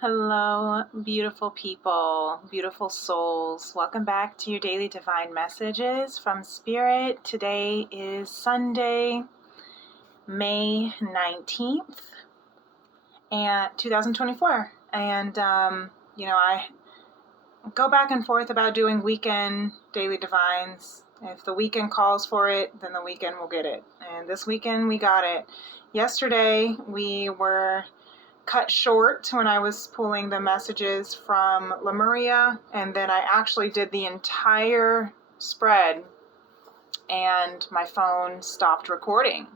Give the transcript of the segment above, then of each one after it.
Hello, beautiful people, beautiful souls. Welcome back to your daily divine messages from Spirit. Today is Sunday, May 19th, and 2024. And, I go back and forth about doing weekend daily divines. If the weekend calls for it, then the weekend will get it. And this weekend we got it. Yesterday we were cut short when I was pulling the messages from Lemuria, and then I actually did the entire spread and my phone stopped recording.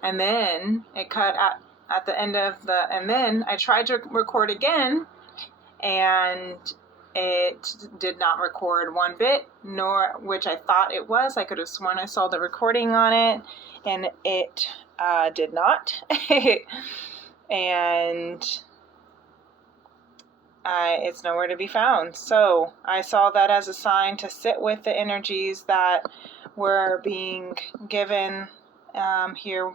And then it cut at the end of and then I tried to record again and it did not record one bit, which I thought it was. I could have sworn I saw the recording on it, and it did not. And it's nowhere to be found. So I saw that as a sign to sit with the energies that were being given here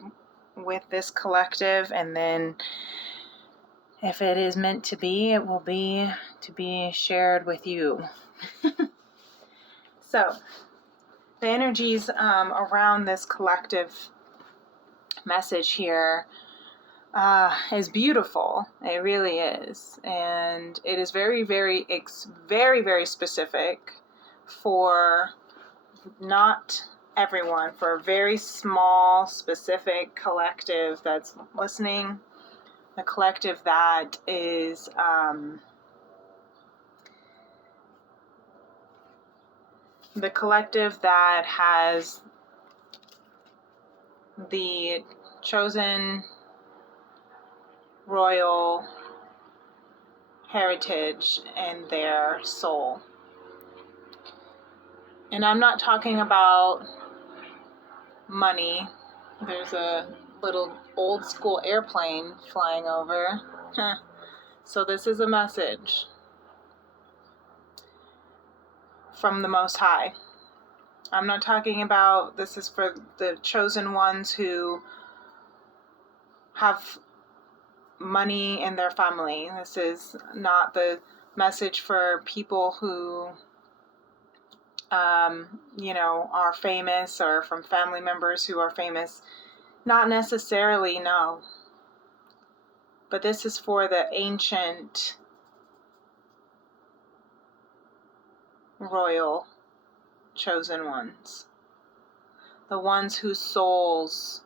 with this collective, and then if it is meant to be, it will be to be shared with you. So the energies around this collective message here is beautiful. It really is. And it is very, very, very specific for not everyone, for a very small, specific collective that's listening, a collective that is the collective that has the chosen royal heritage in their soul. And I'm not talking about money. There's a little old school airplane flying over. So this is a message from the Most High. I'm not talking about, this is for the chosen ones who have money in their family. This is not the message for people who are famous, or from family members who are famous. Not necessarily, no. But this is for the ancient royal chosen ones. The ones whose souls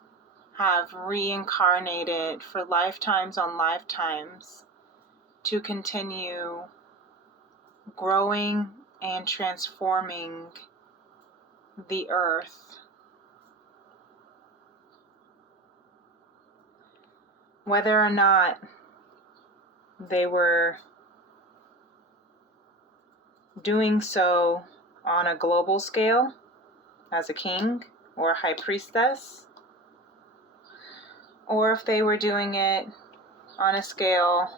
have reincarnated for lifetimes on lifetimes to continue growing and transforming the earth. Whether or not they were doing so on a global scale as a king or a high priestess, or if they were doing it on a scale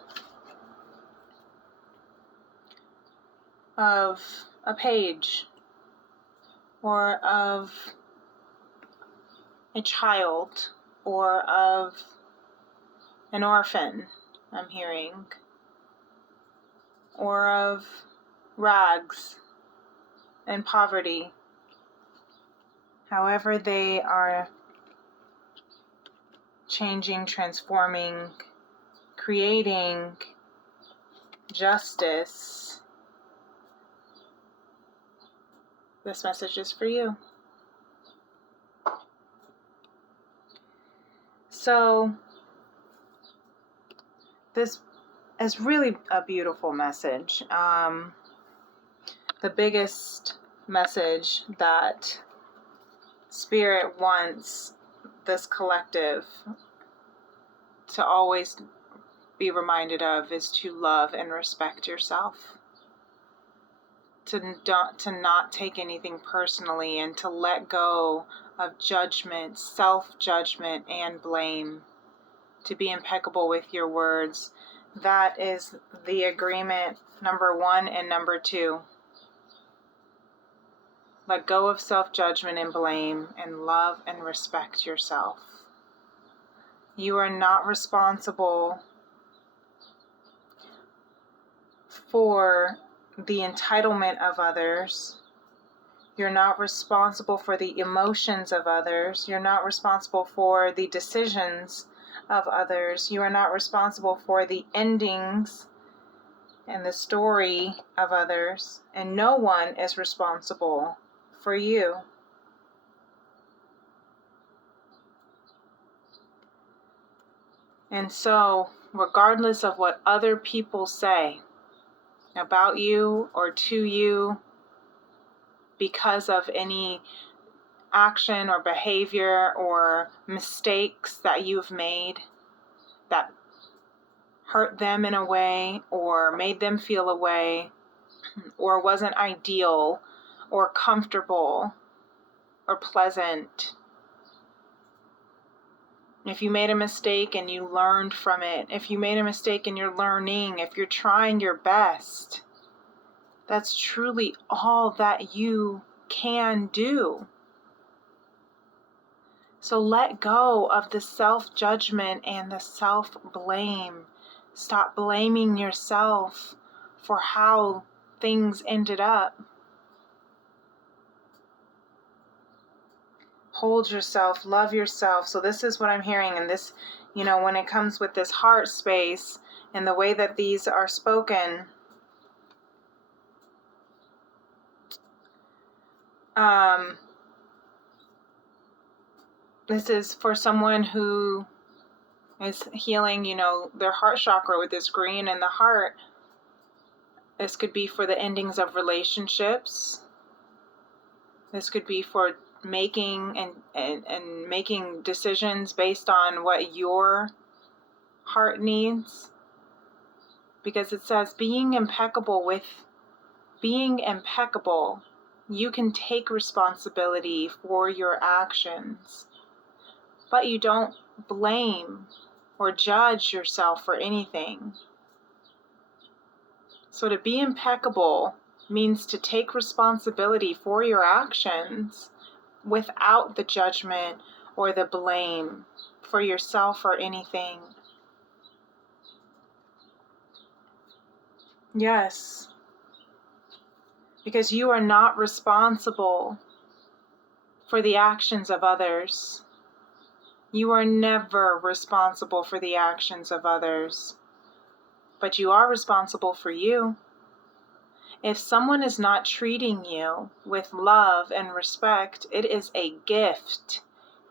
of a page or of a child or of an orphan, I'm hearing, or of rags and poverty. However they are changing, transforming, creating justice, this message is for you. So this is really a beautiful message. The biggest message that Spirit wants this collective to always be reminded of is to love and respect yourself. To not take anything personally, and to let go of judgment, self-judgment, and blame. To be impeccable with your words. That is the agreement number 1 and number 2. Let go of self-judgment and blame, and love and respect yourself. You are not responsible for the entitlement of others. You're not responsible for the emotions of others. You're not responsible for the decisions of others. You are not responsible for the endings and the story of others. And no one is responsible for you. And so, regardless of what other people say about you or to you, because of any action or behavior or mistakes that you've made that hurt them in a way or made them feel a way or wasn't ideal or comfortable or pleasant. If you made a mistake and you learned from it, if you made a mistake and you're learning, if you're trying your best, that's truly all that you can do. So let go of the self-judgment and the self-blame. Stop blaming yourself for how things ended up. Hold yourself, love yourself. So this is what I'm hearing, and this, when it comes with this heart space and the way that these are spoken, this is for someone who is healing, their heart chakra with this green in the heart. This could be for the endings of relationships. This could be for making and making decisions based on what your heart needs. Because it says being impeccable, you can take responsibility for your actions, but you don't blame or judge yourself for anything. So to be impeccable means to take responsibility for your actions without the judgment or the blame for yourself or anything. Yes. Because you are not responsible for the actions of others. You are never responsible for the actions of others. But you are responsible for you. If someone is not treating you with love and respect, it is a gift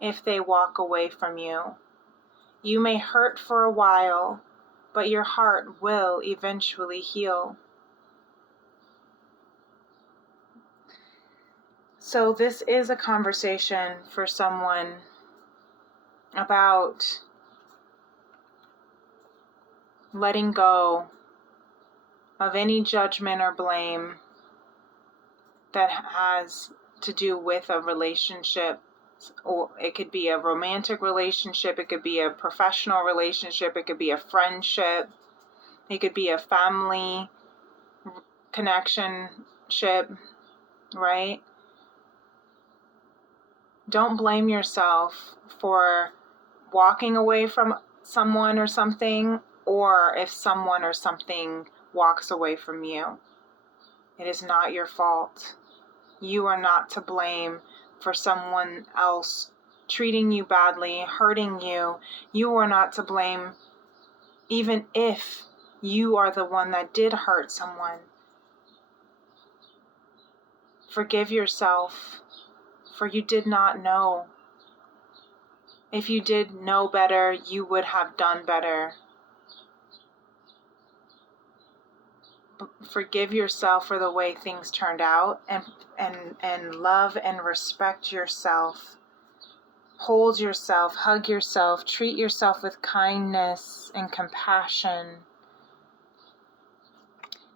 if they walk away from you. You may hurt for a while, but your heart will eventually heal. So this is a conversation for someone about letting go of any judgment or blame that has to do with a relationship. Or it could be a romantic relationship, it could be a professional relationship, it could be a friendship, it could be a family connectionship, right? Don't blame yourself for walking away from someone or something, or if someone or something walks away from you. It is not your fault. You are not to blame for someone else treating you badly, hurting you. You are not to blame even if you are the one that did hurt someone. Forgive yourself, for you did not know. If you did know better, you would have done better. Forgive yourself for the way things turned out, and love and respect yourself. Hold yourself, hug yourself, treat yourself with kindness and compassion.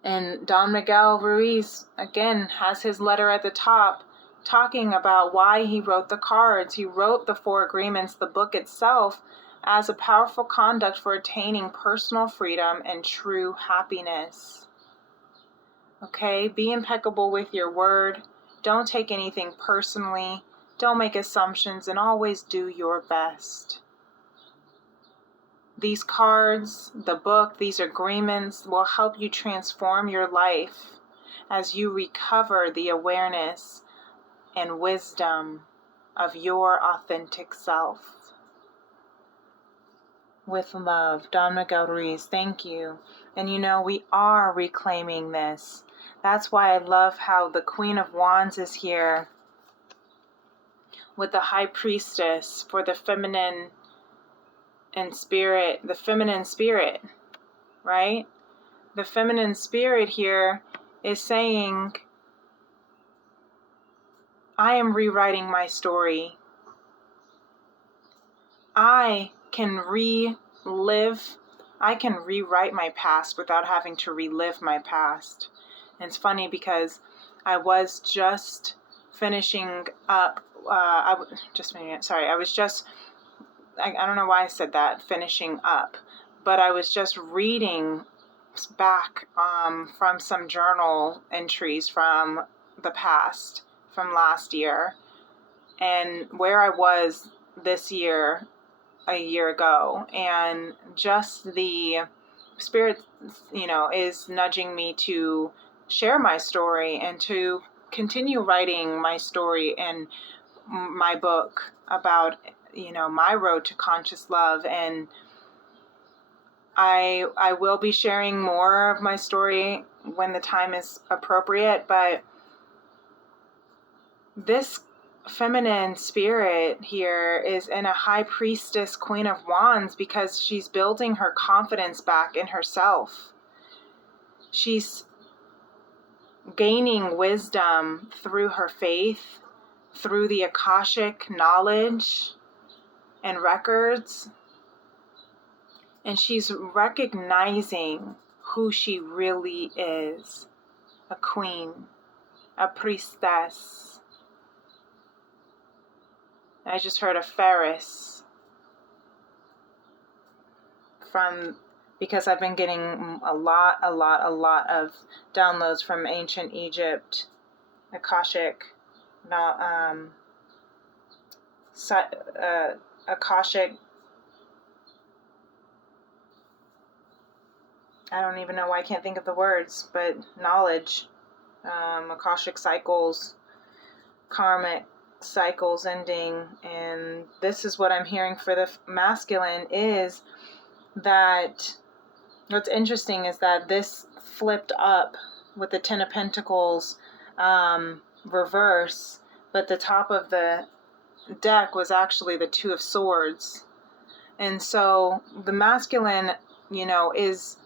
And Don Miguel Ruiz, again, has his letter at the top talking about why he wrote the cards. He wrote the 4 Agreements, the book itself, as a powerful conduct for attaining personal freedom and true happiness. Okay, be impeccable with your word. Don't take anything personally. Don't make assumptions, and always do your best. these cards, the book, these agreements will help you transform your life as you recover the awareness and wisdom of your authentic self. With love, Don Miguel Ruiz, thank you. And we are reclaiming this. That's why I love how the Queen of Wands is here with the High Priestess for the feminine and spirit, the feminine spirit, right? The feminine spirit here is saying, I am rewriting my story. I can rewrite my past without having to relive my past. And it's funny because I was just finishing up, I don't know why I said that, finishing up, but I was just reading back from some journal entries from the past, from last year, and where I was this year, a year ago, and just the spirit, is nudging me to share my story and to continue writing my story in my book about, my road to conscious love. And I will be sharing more of my story when the time is appropriate, but this feminine spirit here is in a High Priestess, Queen of Wands, because she's building her confidence back in herself. She's gaining wisdom through her faith, through the Akashic knowledge and records, and she's recognizing who she really is: a queen, a priestess. I just heard a Ferris because I've been getting a lot of downloads from ancient Egypt, Akashic, Akashic. I don't even know why I can't think of the words, but knowledge, Akashic cycles, karmic cycles ending. And this is what I'm hearing for the masculine, is that what's interesting is that this flipped up with the Ten of Pentacles reverse, but the top of the deck was actually the Two of Swords. And so the masculine, is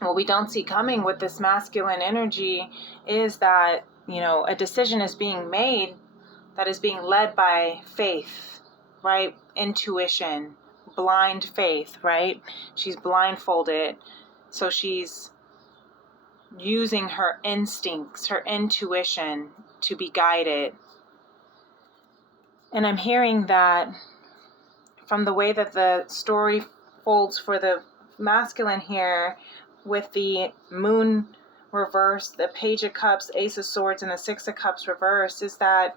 what we don't see coming with this masculine energy is that, a decision is being made that is being led by faith, right? Intuition, blind faith, right? She's blindfolded. So she's using her instincts, her intuition to be guided. And I'm hearing that from the way that the story folds for the masculine here, with the Moon reverse, the Page of Cups, Ace of Swords, and the Six of Cups reverse, is that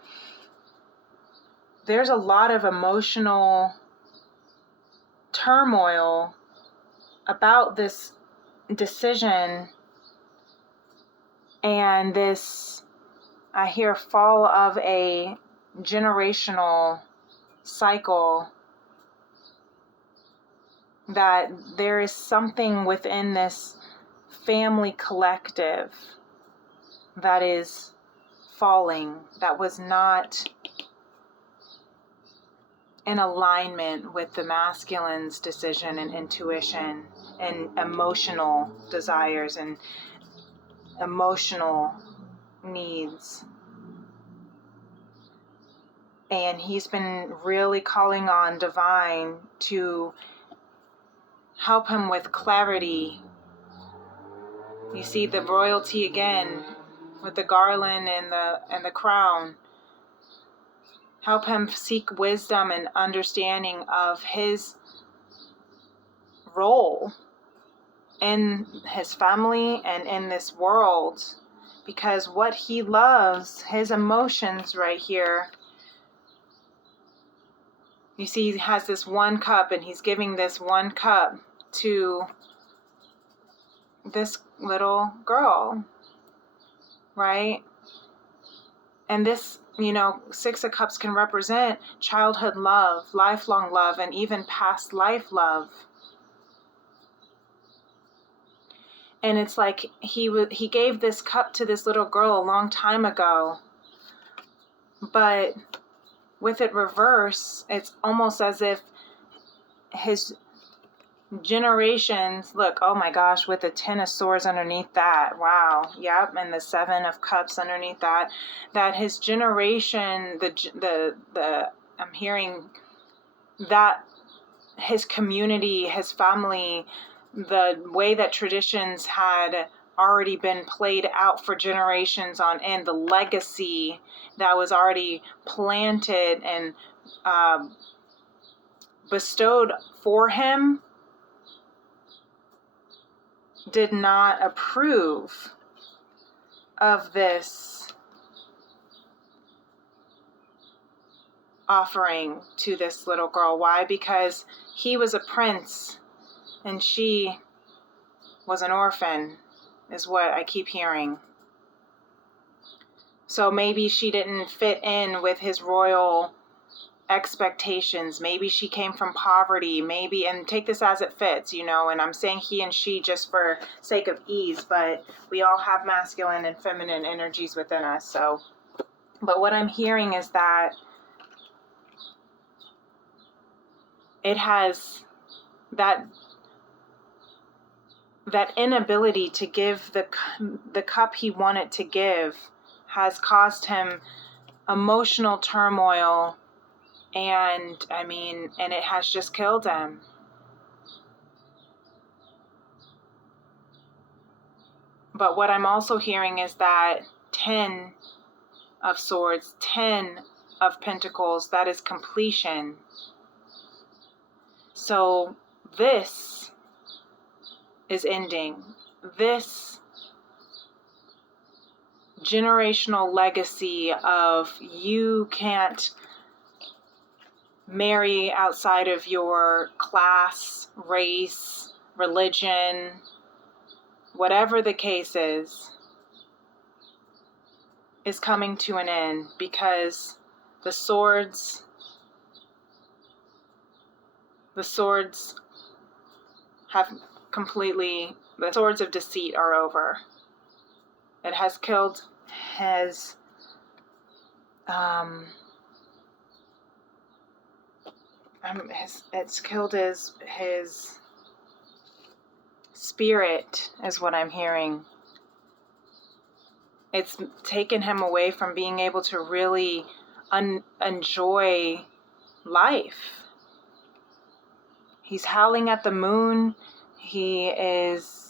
there's a lot of emotional turmoil about this decision and this, I hear, fall of a generational cycle, that there is something within this family collective that is falling, that was not in alignment with the masculine's decision and intuition and emotional desires and emotional needs. And he's been really calling on divine to help him with clarity. You see the royalty again with the garland and the crown. Help him seek wisdom and understanding of his role in his family and in this world, because what he loves, his emotions right here, You see, he has this one cup, and he's giving this one cup to this little girl, right? And this, Six of Cups can represent childhood love, lifelong love, and even past life love. And it's like he gave this cup to this little girl a long time ago, but with it reverse, it's almost as if his generations, look, oh my gosh, with the 10 of Swords underneath that, wow, yep, and the 7 of Cups underneath that his generation, I'm hearing that his community, his family, the way that traditions had already been played out for generations on end, the legacy that was already planted and bestowed for him, did not approve of this offering to this little girl. Why? Because he was a prince and she was an orphan, is what I keep hearing. So maybe she didn't fit in with his royal expectations. Maybe she came from poverty, maybe, and take this as it fits, and I'm saying he and she just for sake of ease, but we all have masculine and feminine energies within us. So, but what I'm hearing is that it has that inability to give the cup he wanted to give has caused him emotional turmoil, and it has just killed him. But what I'm also hearing is that 10 of Swords, 10 of Pentacles, that is completion. So this is ending. This generational legacy of you can't marry outside of your class, race, religion, whatever the case is coming to an end, because the swords have completely, the swords of deceit are over. It has killed it's killed his spirit, is what I'm hearing. It's taken him away from being able to really enjoy life. He's howling at the moon. He is